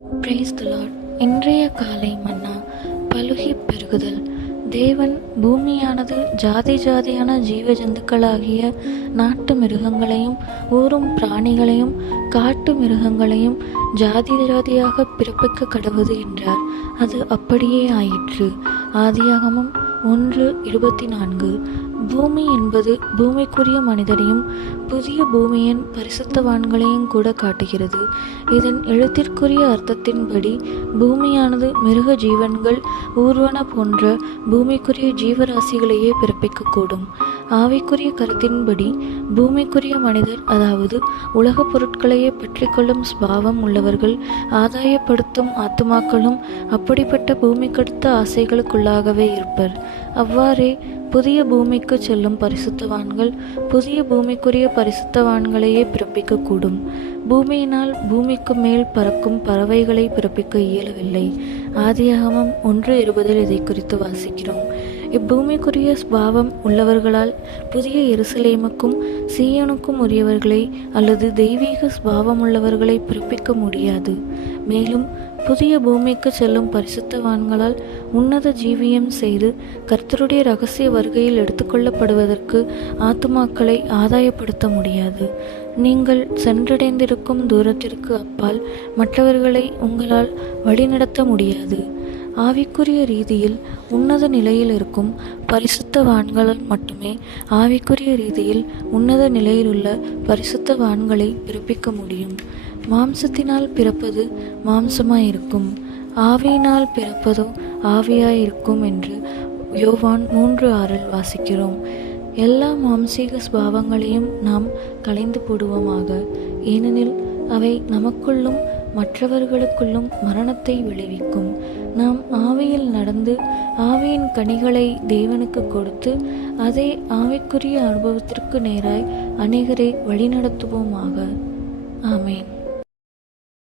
Praise the Lord. இன்றைய காலை மன்னா பலுகி பெருகுதல். தேவன் பூமியானது ஜாதி ஜாதியான ஜீவ ஜந்துக்களாகிய நாட்டு மிருகங்களையும் ஊரும் பிராணிகளையும் காட்டு மிருகங்களையும் ஜாதி ஜாதியாக பிறப்பிக்க கடவுது என்றார். அது அப்படியே ஆயிற்று. ஆதியாகமம் 1:24. பூமி என்பது பூமிக்குரிய மனிதனையும் புதிய பூமியின் பரிசுத்தவான்களையும் கூட காட்டுகிறது. இதன் எழுத்திற்குரிய அர்த்தத்தின்படி பூமியானது மிருக ஜீவன்கள் ஊர்வன போன்ற பூமிக்குரிய ஜீவராசிகளையே பிறப்பிக்கக்கூடும். ஆவிக்குரிய கருத்தின்படி பூமிக்குரிய மனிதர், அதாவது உலகப் பொருட்களையே பற்றி கொள்ளும் ஸ்பாவம் உள்ளவர்கள், ஆதாயப்படுத்தும் ஆத்துமாக்களும் அப்படிப்பட்ட பூமிக்கடுத்த ஆசைகளுக்குள்ளாகவே இருப்பர். அவ்வாறே புதிய பூமிக்கு செல்லும் பரிசுத்தவான்கள் புதிய பூமிக்குரிய பரிசுத்தவான்களையே பிறப்பிக்கக்கூடும். பூமியினால் பூமிக்கு மேல் பறக்கும் பறவைகளை பிறப்பிக்க இயலவில்லை. ஆதியாகமம் 1:20 இதை குறித்து வாசிக்கிறோம். இப்பூமிக்குரிய ஸ்பாவம் உள்ளவர்களால் புதிய எருசலேமுக்கும் சீயோனுக்கும் உரியவர்களை அல்லது தெய்வீக ஸ்பாவமுள்ளவர்களை பிறப்பிக்க முடியாது. மேலும் புதிய பூமிக்கு செல்லும் பரிசுத்தவான்களால் உன்னத ஜீவியம் செய்து கர்த்தருடைய இரகசிய வருகையில் எடுத்துக்கொள்ளப்படுவதற்கு ஆத்துமாக்களை ஆதாயப்படுத்த முடியாது. நீங்கள் சென்றடைந்திருக்கும் தூரத்திற்கு அப்பால் மற்றவர்களை உங்களால் வழிநடத்த முடியாது. ஆவிக்குரிய ரீதியில் உன்னத நிலையில் இருக்கும் பரிசுத்தவான்களால் மட்டுமே ஆவிக்குரிய ரீதியில் உன்னத நிலையிலுள்ள பரிசுத்தவான்களை பிறப்பிக்க முடியும். மாம்சத்தினால் பிறப்பது மாம்சமாயிருக்கும், ஆவியினால் பிறப்பதோ ஆவியாயிருக்கும் என்று யோவான் 3:6 வாசிக்கிறோம். எல்லா மாம்சீக ஸ்பாவங்களையும் நாம் களைந்து போடுவோமாக. ஏனெனில் அவை நமக்குள்ளும் மற்றவர்களுக்குள்ளும் மரணத்தை விளைவிக்கும். நாம் ஆவியில் நடந்து ஆவியின் கனிகளை தேவனுக்கு கொடுத்து அதே ஆவிக்குரிய அனுபவத்திற்கு நேராய் அநேகரை வழிநடத்துவோமாக. ஆமேன்.